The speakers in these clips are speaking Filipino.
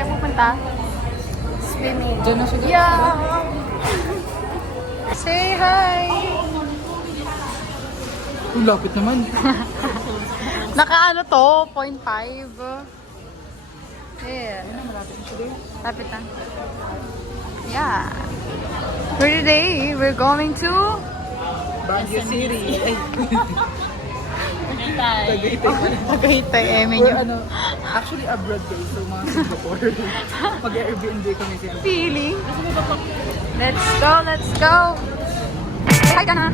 tayo pupunta? Swimming. Diyan na siya. Yeah! Say hi! Ang lapit naman. Naka ano to? 0.5. Yeah. Malapit na siya din. Lapit na. Yeah. For today, we're going to Baguio City. Ay. Tagaytay, Or ano, actually abroad kayo. So mga Singapore. Mag-Airbnb kami siya. Feeling. Let's go, let's go. Hi ka na.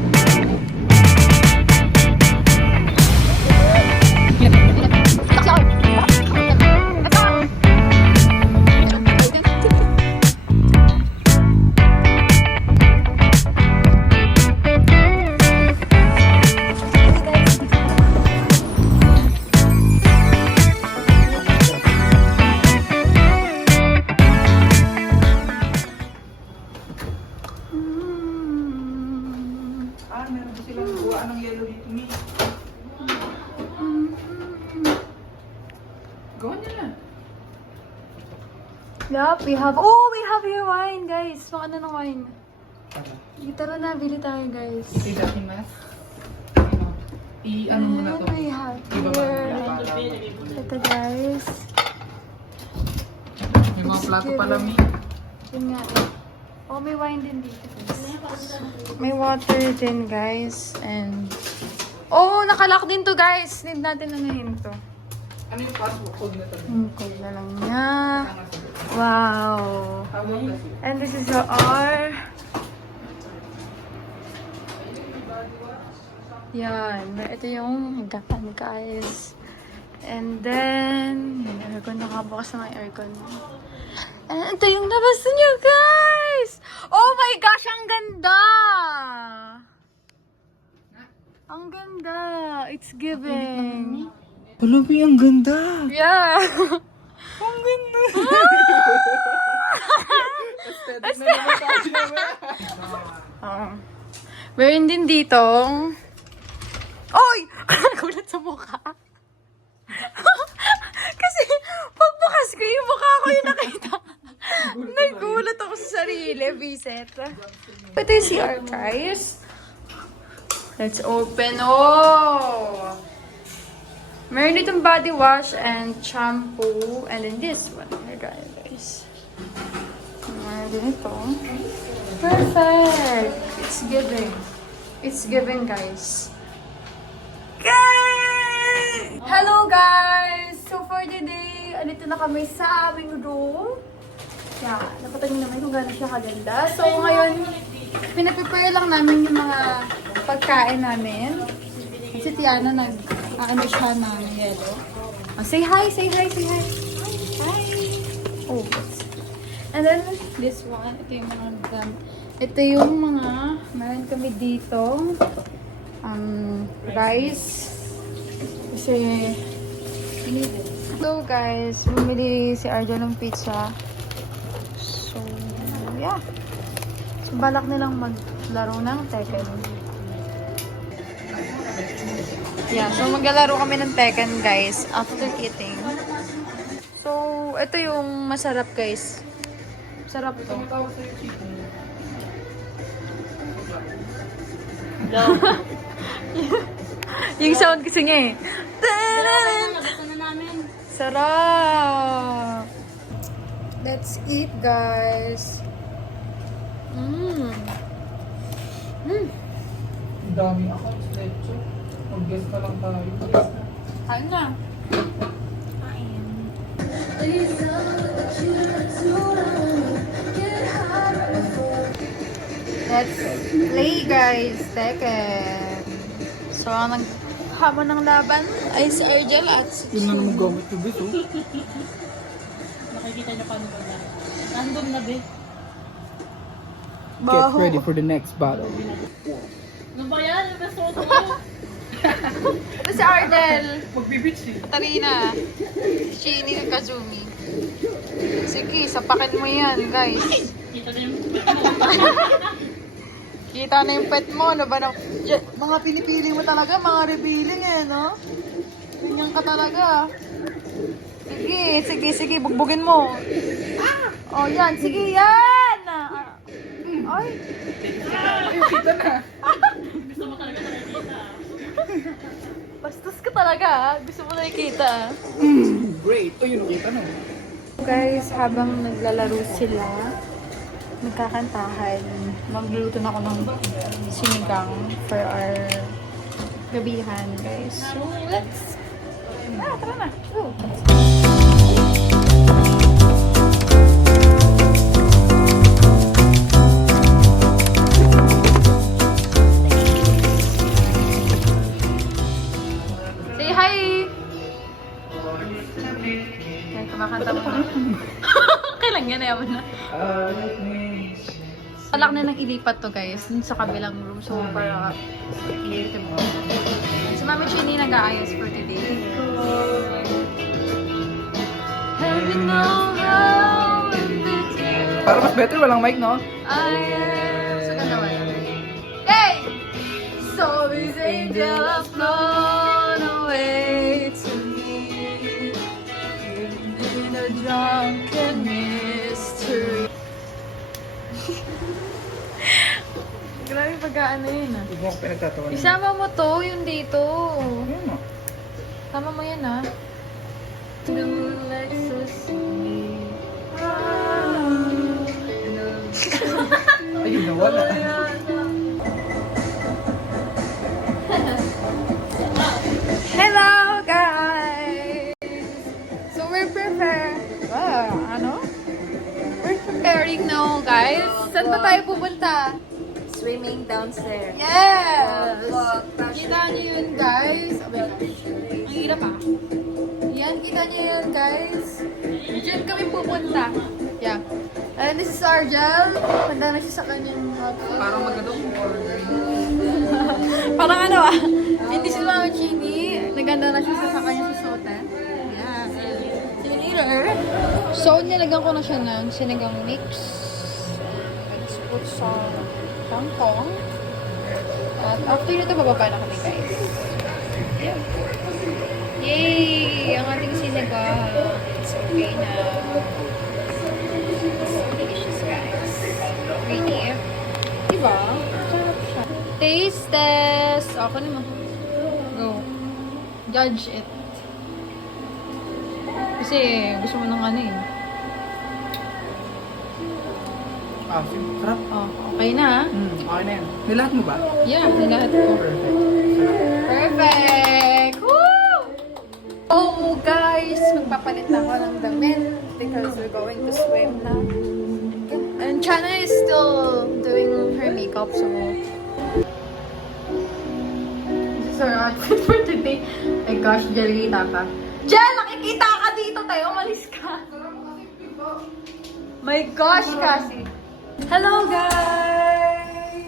Meron din silang buwaan ng yellow dito, Mi. Gawa niya na. Yup, we have here wine, guys. So, ano ng wine? Tara na, bili tayo, guys. Ito yung dating mas. I-ano mo na to. We have Ibaba here. mo na. Ito, guys. May mga plato pala, Mi. Yun nga. Oh, may wine din dito, guys. May water din, guys. And... oh, nakalock din to, guys. Need natin anuhin to. Ano yung password code na to? Code na lang niya. Wow. How about that? And this is our... yan. Ito yung higatan, guys. And then... yung aircon. Nakabukas na yung aircon. And ito yung labas niyo, guys! Oh my gosh! Ang ganda! Ang ganda! It's giving. Palabi, ang ganda! Yeah! Ang ganda! Aesthetic na naman tayo naman. Meron din dito. Oy! Nagulat sa mukha. Kasi pagbukas ko yung mukha ko yung nakita. Nagulat ako sa sarili, Viset. Ito yung CR, guys. Let's open. Oh! Meron ditong body wash and shampoo. And then this one. Here, guys. Meron din ito. Perfect! It's giving. It's giving, guys. Yay! Hello, guys! So, for today, andito na kami sa aming room. Yeah, napatagin naman kung gano'n siya kaganda. So, ngayon, pinaprepare lang namin yung mga pagkain namin. Si Tiana nag-ano siya ng yelo. Oh, say hi, say hi, say hi. Hi! Oh, and then, this one, ito yung mga ito yung mga, meron kami dito. Rice. Kasi, so guys, bumili si Arjan ng pizza. So, yeah. So, balak nilang maglaro ng Tekken. Yeah, so maglalaro kami ng Tekken, guys, after eating. So, ito yung masarap, guys. Sarap to. Yung sound kasi niya eh. Sarap! Let's eat, guys. Ang dami ako. Lecho. Mag-guess pa lang tayo. Kain na. Let's play, guys. Tekken. So, ang naghamon ng laban ay si Argel at si Yun na naman gamit ko, bis, oh. Nakikita niyo paano ba na? Random na, be. Get ready for the next battle. Ano ba yan? Ano ba suot mo? ito si Ardel. Magbibitch eh. Katarina. Shini Kazumi. Sige, sapakin mo yan, guys. Kita na yung... Kita na yung pet mo, ano ba? Mga pinipiling mo talaga, mga revealing eh, no? Ganyan ka talaga. Sige. Bugbugin mo. Oh, yan. Sige, yan. Ay. Ay, kita na. Gusto mo talaga nakikita. Bastos ka talaga, ha? Gusto mo nakikita. Great. Ito yun, kita no. Guys, habang naglalaro sila, nagkakantahan, magluluto na ako ng sinigang for our gabihan, guys. So, tara na. Go. Say hi! Ay, kumakanta mo na. Kailan yan, ayaman na. Palak na nang ilipat to, guys, dun sa kabilang room. So, para mo. Si Mami Chini nag-aayos for today. Heaven knows how bitter Para mas better, walang mic, no? I am. So, ganda wala. Hey! So these angels have flown away to me in a drunken mystery. Grabe pag-ano yun ah. Huwag mo ako pinagtatawa. Isama mo to, yung dito. Ayan mo. Tama mo yan ah. Moonlight so sweet. Ayun, nawala. Hello guys! So we're preparing We're preparing now guys. Saan ba tayo pupunta? Swimming downstairs. Yes! Look, Kita niyo yun guys. Oh my gosh. Ang hirap ah. Yan, kita niyo yun guys. Diyan kami pupunta. Yeah. And this is Argel. Handa na siya sa kanyang outfit. Parang magadong. Parang ano ah. Hindi si Mama Chini. Naganda na siya sa kanyang susuotan. Yeah. See you later. So, nilagyan ko na siya ng sinigang mix. Let's put some kangkong. At after nito, bababa na kami guys. Yeah. Yay! Ang ating sinigang. It's okay na. Delicious guys. Pretty. Diba? Sarap siya. Taste test! Ako naman. Go. Judge it. Kasi gusto mo ng ano eh. Sarap. Oh, okay na. Okay na yan. Nilahat mo ba? Yeah, nilahat ko. Perfect. Perfect! Woo! Oh guys, magpapalit na ako ng damit because we're going to swim na. And Chana is still doing her makeup, so this is our outfit for today. My gosh, Jel, kita ka. Jel, nakikita ka dito tayo. Umalis ka. My gosh, kasi. Hello, guys!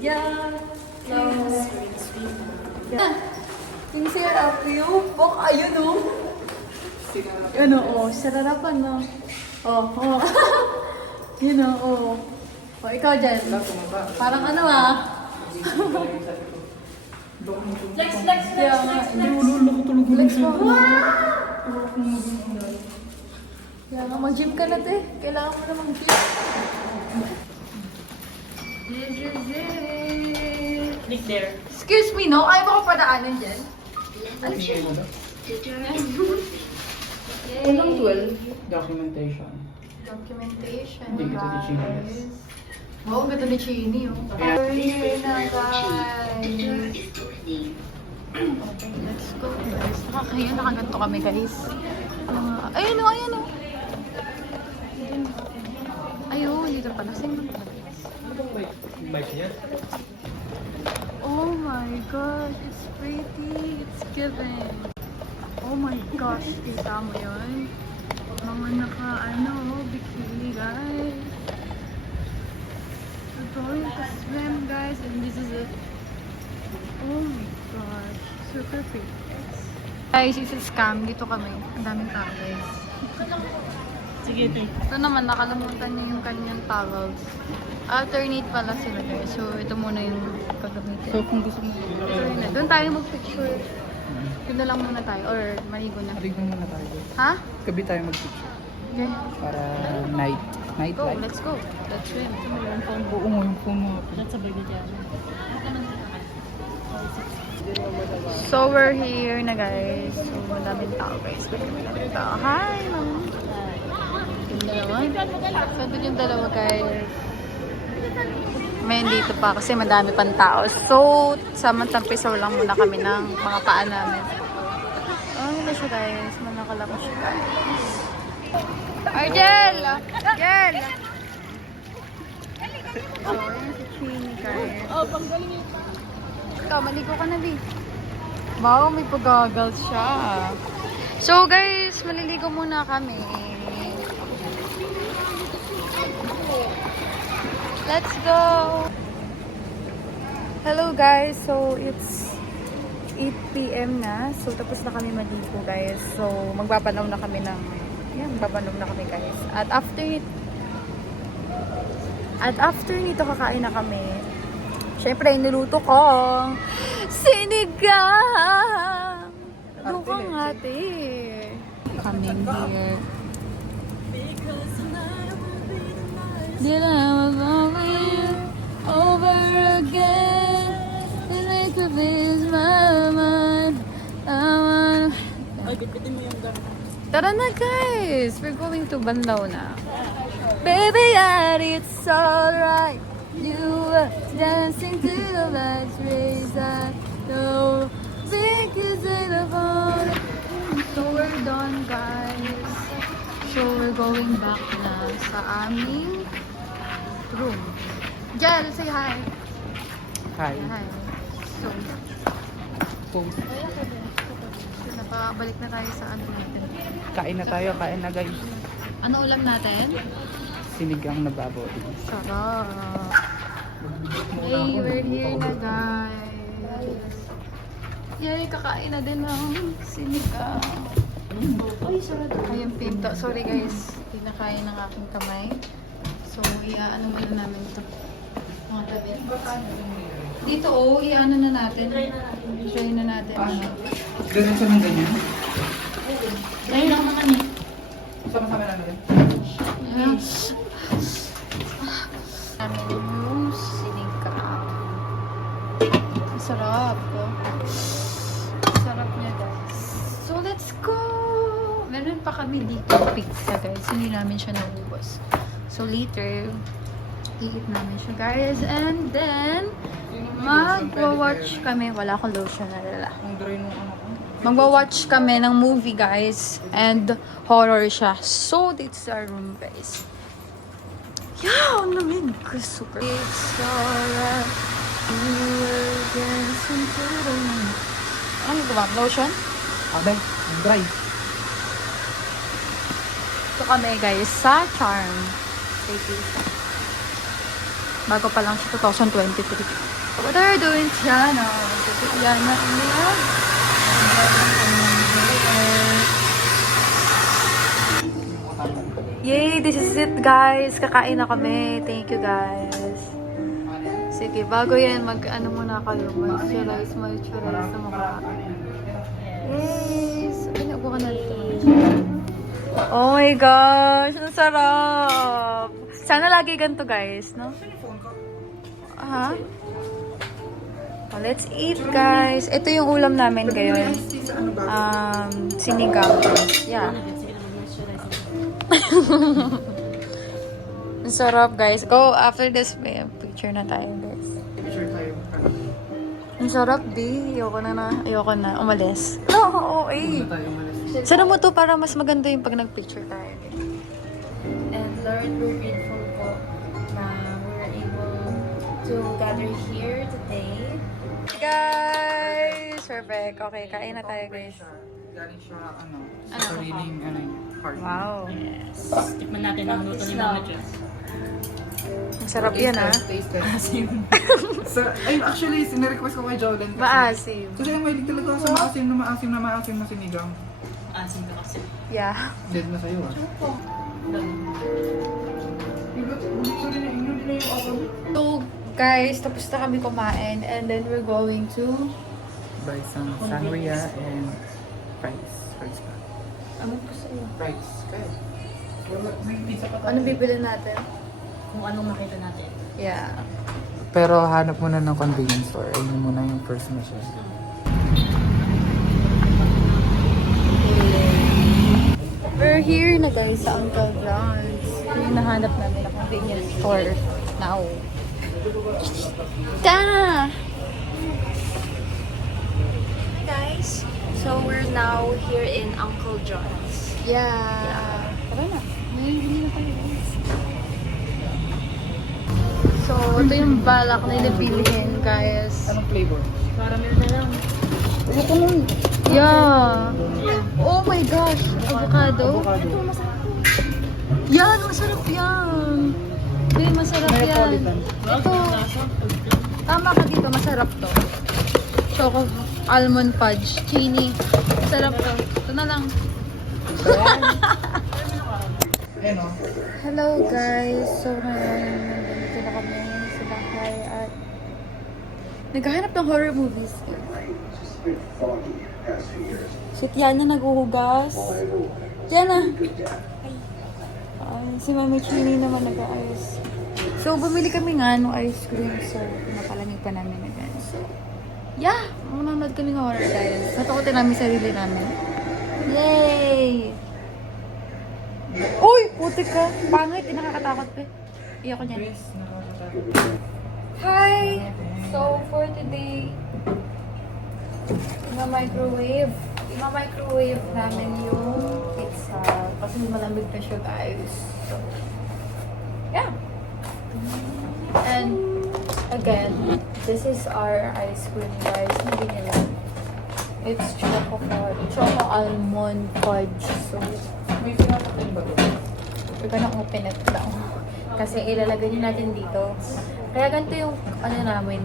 Yeah. Yeah. Yung sarap yung book, ayun o. Yun o, sararapan no. Oh. Yun o. O, ikaw dyan. Parang ano ah. Flex. Yeah, nga. Flex mo. Kaya nga, mag-gym ka na, te. Kailangan mo na mag-gym. Nick there. Excuse me, no? Ayaw mo ko padaanan dyan? Ano siya? Unang 12, documentation. Documentation, Hindi kita ni Chini. guys. Wow, ang ganda ni Chini, oh. Here na, guys. Okay, let's go, guys. Nakaganto kami, guys. Ayun, oh. Ayun, dito pala. Sino pala, guys? Bike niya? Oh my gosh, it's pretty. It's giving. Oh my gosh, kita mo yun? Mga bikini, guys. We're going to swim, guys, and this is it. Oh my gosh, super pretty. Guys, it's a scam. Dito kami. Ang daming tao, guys. Sige, take. Ito naman, nakalimutan niya yung kanyang towels. Alternate pala sila guys. So, ito muna yung gagamitin. So, kung gusto mo, Ito yun na. Doon tayo mag-picture. Doon na lang muna tayo, or maligo na. Arigo muna tayo. Ha? Gabi tayo mag-picture. Okay. Para night. Night Go, light. let's go. Let's swim. Oo nga, yung phone mo. That's a big idea. So, we're here na guys. So, madaming tao guys. Madaming tao. Hi, ma'am. Yung dalawa. Sabi yung dalawa guys. May dito pa kasi madami pang tao. So, samantang-pisaw lang muna kami ng mga paa namin. Oh, hindi siya guys. Manakala ko siya guys. Argel! Argel! So, yun si Chini guys. Oh, panggaling yun. Ikaw, maligo ka na, B. Wow, may pag-goggles siya. So, guys, maliligo muna kami. Let's go! Hello, guys. So, it's 8 p.m. na. So, tapos na kami maligo, guys. So, magbabanaw na kami ng... Yan, magbabanaw na kami, guys. At after nito, kakain na kami. Siyempre, niluto ko sinigang. Doon ka nga, te. Coming here. Did I over you over again? The make of is my mind. I wanna... Ay, bitbitin mo yung gamit. Tara na, guys. We're going to Banlaw na. Baby, yeah, it's alright. You were dancing to the lights raised. I know think is in the phone. So we're done, guys. So we're going back na sa aming room. Jel, say hi. Hi. Hi. So, Post. napabalik na tayo sa ano natin. Kain na tayo, kain na guys. Ano ulam natin? Sinigang na baboy. Sarap. Hey, we're here na guys. Yay, kakain na din ng sinigang. Ay, sarap. Ay, yung pinto. Sorry guys, pinakain ng aking kamay. So, iaano muna namin ito. Mga tabi. Dito, oh, iaano na natin. Try na natin. Ganun siya ng ganyan. Dahil lang naman eh. Sama-sama lang natin. Ayan. Namin yung sinigang. Ang sarap. Ang sarap niya guys. So let's go! Meron pa kami dito pizza guys. Hindi namin siya naubos. So later, i-eat namin siya guys. And then, magwa-watch kami. Wala akong lotion na lala. Ang dry nung ano ko. Magwa-watch kami ng movie guys. And horror siya. So, this is our room guys. Yeah, ang lamig. Super. It's alright. You were dancing to the moon. Ano ba? Lotion? Abay, ang dry. Ito kami guys sa Charm. Staycation. Bago pa lang siya 2023. What are you doing, Tiana? Tiana, Yay! This is it, guys. Kakain na kami. Thank you, guys. Sige, bago yan, mag-ano muna kayo. Moisturize sa mukha. Yay! So, pinag ka na ito. Oh my gosh! Ang sarap! Sana lagi ganito, guys, no? Aha. Oh, let's eat, guys. Ito yung ulam namin ngayon. Sinigang. Yeah. Ang sarap, guys. Go, after this, may picture na tayo, guys. Picture tayo. Ang sarap, di. Ayoko na. Umalis. No, eh. Tayo umalis. Sana mo to para mas maganda yung pag nag-picture tayo. And Lord, we're grateful po na we're able to gather here today. Guys! Perfect. Okay, kain na tayo, guys. Galing siya, sa sariling, heart. Wow. Yes. Tikman natin ang luto ni Mama Jess. Ang sarap yan, ha? Taste test. So, ay, actually, sinirequest ko kay Jolene kasi. Maasim. Kasi ang mahilig talaga ako sa maasim na sinigang. Asin ka kasi. Yeah. Dead na sa'yo, ah. So, guys, tapos na kami kumain and then we're going to buy some sangria and fries. Fries pa. Ano po sa'yo? Fries. Kaya. May pizza pa tayo. Ano bibili natin? Kung anong makita natin. Yeah. Pero hanap muna ng convenience store. Ayun muna yung first na siya. We're here na guys sa Uncle John's. Ito yung nahanap namin na convenience store now. Ta! Hi guys. So we're now here in Uncle John's. Yeah. Tara na. May bili na tayo guys. So, ito yung balak na nabilihin guys. Anong flavor? Caramel na lang. Yeah. Oh my gosh. Avocado. Yan, masarap yan. Babe, masarap yan. Neapolitan. Ito. Tama ka dito, masarap to. Choco almond fudge. Chini. Masarap to. Ito na lang. Ayan o. Hello guys. So ngayon, nandito na kami sa bahay at naghahanap ng horror movies. Si Tiana naguhugas. Tiana! Ay, si Mami Chini naman nag-ayos. So, bumili kami nga ng ice cream. So, napalamig pa namin again. So, yeah! Manonood kami ng horror dahil natakotin namin sarili namin. Yay! Uy! Putik ka! Pangit! Di nakakatakot pa. Iyak ko niyan. Chris, nakakatakot. Hi! So, for today, ima-microwave namin yung pizza. Kasi malamig na siya, guys. So, yeah. And, again, this is our ice cream, guys. Hindi nila. It's choco almond fudge. So, May pinapatay ba doon? we're gonna open it now. Kasi ilalagay niyo natin dito. Kaya ganito yung, ano namin,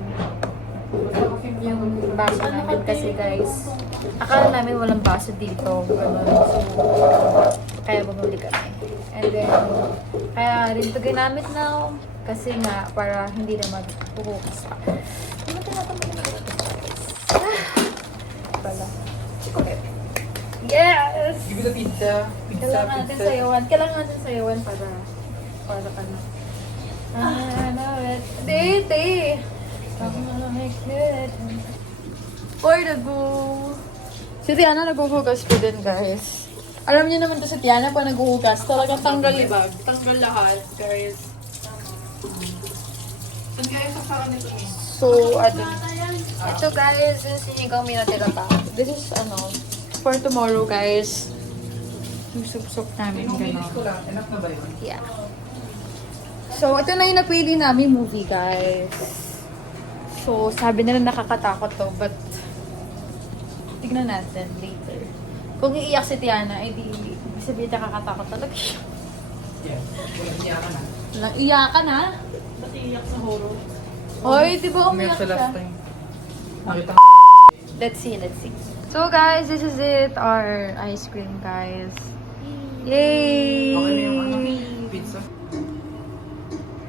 yung baso namin kasi guys, akala namin walang baso dito. Ganun. So, kaya bumili kami. And then, kaya rin ito ginamit now. Kasi nga, para hindi na magpuhukas pa. Ano tinatamad na ito? Pala. Okay. Yes! Give me the pizza. Pizza, Kailangan natin pizza. sayawan. Kailangan natin sayawan para ka na. I know it. Date! For the go! Si Tiana naghuhugas ko din, guys. Alam niyo naman to si Tiana pa naghuhugas. Talagang tanggal libag. Tanggal lahat, guys. Saan kaya sasakan nito? So, ito guys, yung sinigaw may natira pa. This is, for tomorrow, guys. Yung sup-sup namin, Yung minutes gano'n. ko lang. Enough na ba yun? Yeah. So, ito na yung napili namin movie, guys. So, sabi nila nakakatakot to, but tignan natin later. Kung iiyak si Tiana, ay di sabihin nakakatakot talaga siya. Yeah. Walang iyakan na. Walang iyakan, ha? Ba't iiyak sa horror? Hoy, di ba Umiyak umiyak sa siya? last time. Nakita Let's see. So, guys, this is it. Our ice cream, guys. Yay! Okay na yung pizza.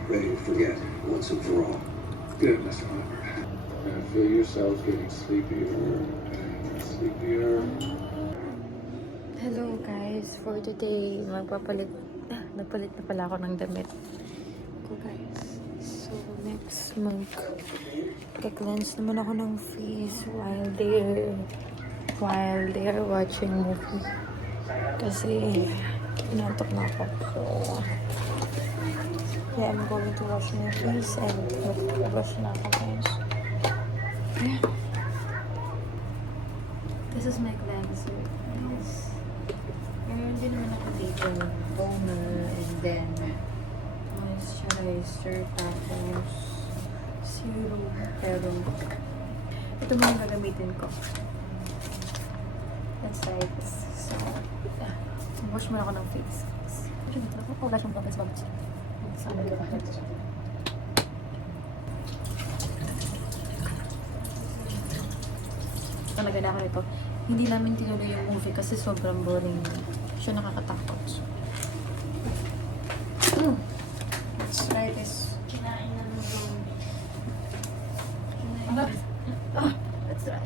Ready to forget once and for all. Goodness, Oliver. And feel yourselves getting sleepier and sleepier. Hello guys, for today, nagpalit na pala ako ng damit ko guys. So next mag-cleanse naman ako ng face while they're watching movie. Kasi inantok na ako. So yeah, I'm going to wash my face and mag-brush na ako guys. Yeah. This is my cleanser guys. Meron din naman ako dito toner and then moisturizer tapos serum. Pero ito mo yung gagamitin ko. That's right. So, wash mo na ako ng face. Wash mo ng face bago siya. Saan ka ba? Talaga na ako nito. Hindi namin tinuloy yung movie kasi sobrang boring. Siya nakakatakot. Let's try this. Kinain na nung Let's try.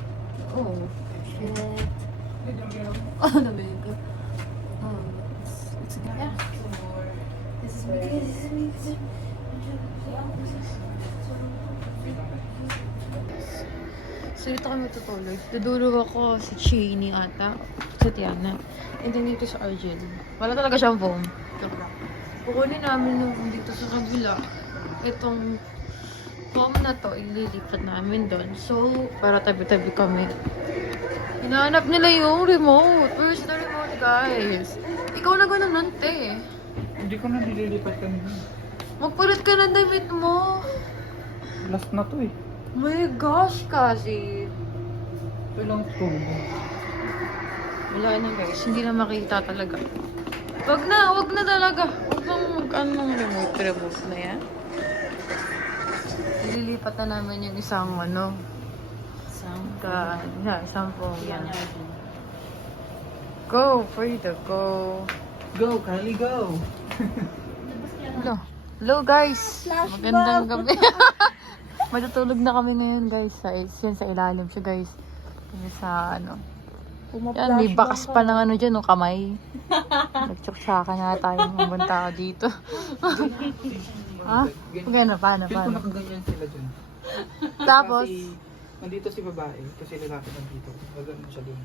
So dito kami tutulog. Dudulog ako sa Cheney ata. Sa Tiana. And then dito sa Argel. Wala talaga siyang foam. Joke lang. Kukunin namin yung dito sa kabila. Itong foam na to, ililipat namin doon. So, para tabi-tabi kami. Hinahanap nila yung remote. Where's the remote, guys? Ikaw na ganun, te. Hindi ko na nililipat kami. Magpalit ka ng damit mo. Last na to eh. My gosh, kasi. Ito lang ito. Wala na guys, hindi na makita talaga. Wag na talaga. Wag nang mag-anong remote na yan. Ililipat na namin yung isang isang phone. Yan, Yan. yan. Go, Frida, go. Go, Kylie, go! Hello guys. Magandang gabi. Matutulog na kami ngayon guys. Yan sa ilalim siya guys. Kami sa yan, may bakas pa ng dyan, kamay. Nagtsuksaka na tayo pumunta dito. Ha? Paano? Feel ko nakaganyan sila dyan. Tapos, Nandito si babae, kasi lalaki nandito. Gagano siya dun.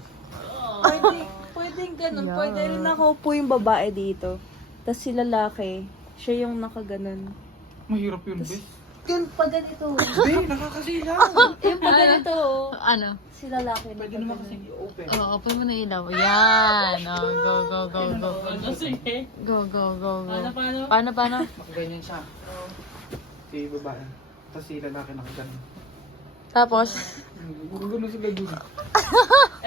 Pwedeng ganun. Yeah. Pwede rin nakaupo yung babae dito. Tapos si lalaki, siya yung nakaganon. Mahirap yun, bes. Yun, pag ganito. Be, nakakasila! Yung pag ganito, ano? si lalaki. Pwede naman kasi i-open. Oo, open mo na ilaw. Yan. Oh, go. Sige. Go. Paano? Makaganyan siya. Si babae. Tapos si lalaki nakaganon. Tapos, Gagano sila dun.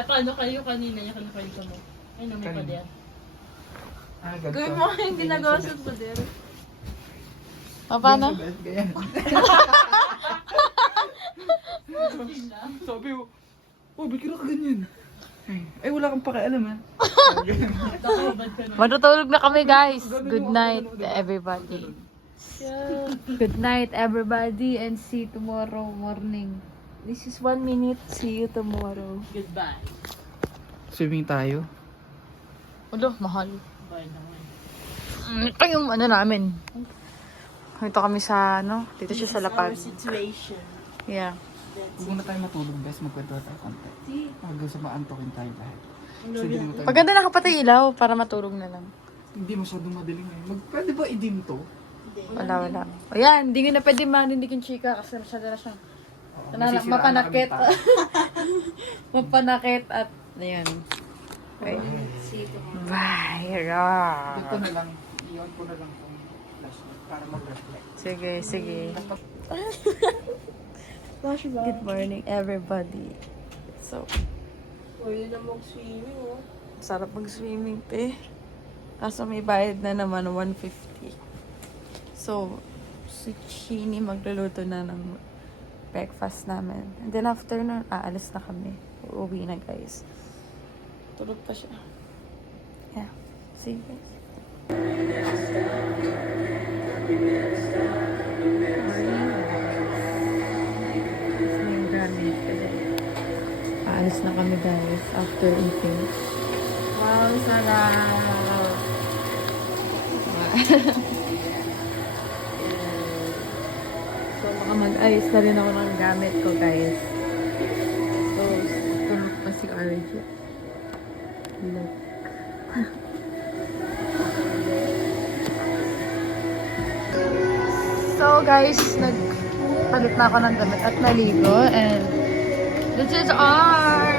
Paano kayo kanina yung kanikwento mo? Ay, namin pa din. Ah, ganito. Gawin mo yung ginagawa sa poder. paano? Ganyan. Sabi ko, ba't ka ganyan? Ay, wala kang pakialam ha. Nakabad ka na. Matutulog na kami guys. Good night everybody. Good night everybody and see you tomorrow morning. This is 1 minute. See you tomorrow. Goodbye. Swimming tayo. Ulo, mahal. Bye naman. Ito yung namin. Ito kami sa dito siya sa lapad. Our situation. Yeah. Huwag muna tayo matulog guys, magkwento tayo konti. Hanggang sa maantokin tayo lahat. Sige mo tayo. Paganda nakapatay ilaw para matulog na lang. Hindi masyadong madilim eh. Pwede ba i-dim to? Wala. Ayan, hindi nga na pwede marinig yung chika kasi masyado na siya. Mapanakit. Mapanakit at ayan. Okay. Bye. Dito na lang, i-on ko na lang itong flashlight para mag-reflect. Sige. Good morning everybody. So, Pwede na mag-swimming, oh. sarap mag-swimming, te. Kaso may bayad na naman, 150. So, si Chini magluluto na ng breakfast namin. And then after nun, aalis na kami. Uuwi na, guys. Tulog pa siya. Yeah. See you guys. Aalis na kami, guys, after eating. Wow, sarap! So, baka mag-ayos na rin ako ng gamit ko, guys. So, tulog pa si RJ. Look. So, guys, nagpalit na ako ng damit at naligo. And this is our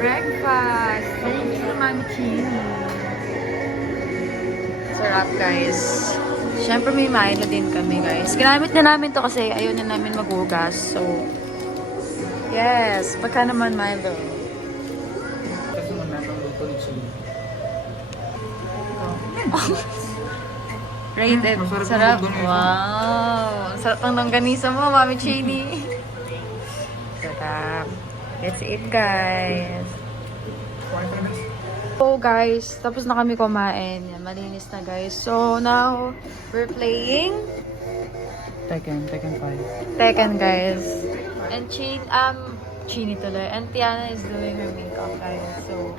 breakfast. Thank you, Mami Chini. Sarap, guys. Siyempre may Milo din kami, guys. Ginamit na namin to kasi ayaw na namin maghugas. So, yes. Pagka naman Milo. Kasi mo natin luto ni Chili. Rated. Masarap Sarap. yung longganisa. Wow. Sarap ang longganisa mo, Mami Chini. Sarap. That's it, guys. So guys, tapos na kami kumain. Yan, malinis na guys. So now, we're playing Tekken 5. Tekken guys. And Chini tuloy. And Tiana is doing her makeup guys. So,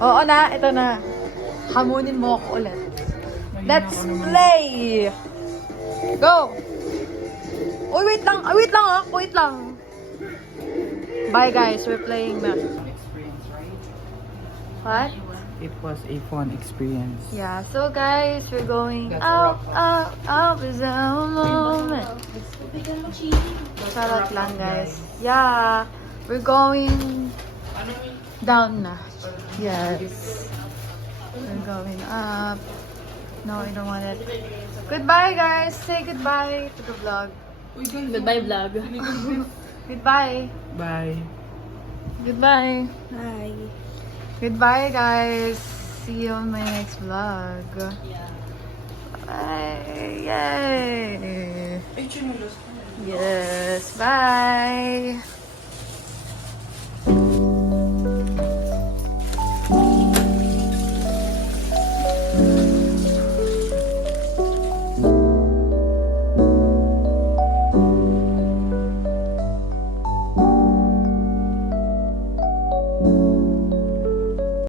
oo na, ito na. Hamunin mo ako ulit. Let's play! Go! Uy, wait lang. Wait lang ah. Wait lang. Bye guys, we're playing na. Experience, right? What? It was a fun experience. Yeah, so guys, we're going That's out, a wrap out is a moment. Charot lang guys. Yeah, we're going down na. Yes. We're going up. No, I don't want it. Goodbye guys. Say goodbye to the vlog. Goodbye vlog. Goodbye. Bye. Goodbye. Hi. Goodbye guys. See you on my next vlog. Yeah. Bye. Yay. Yes. Bye.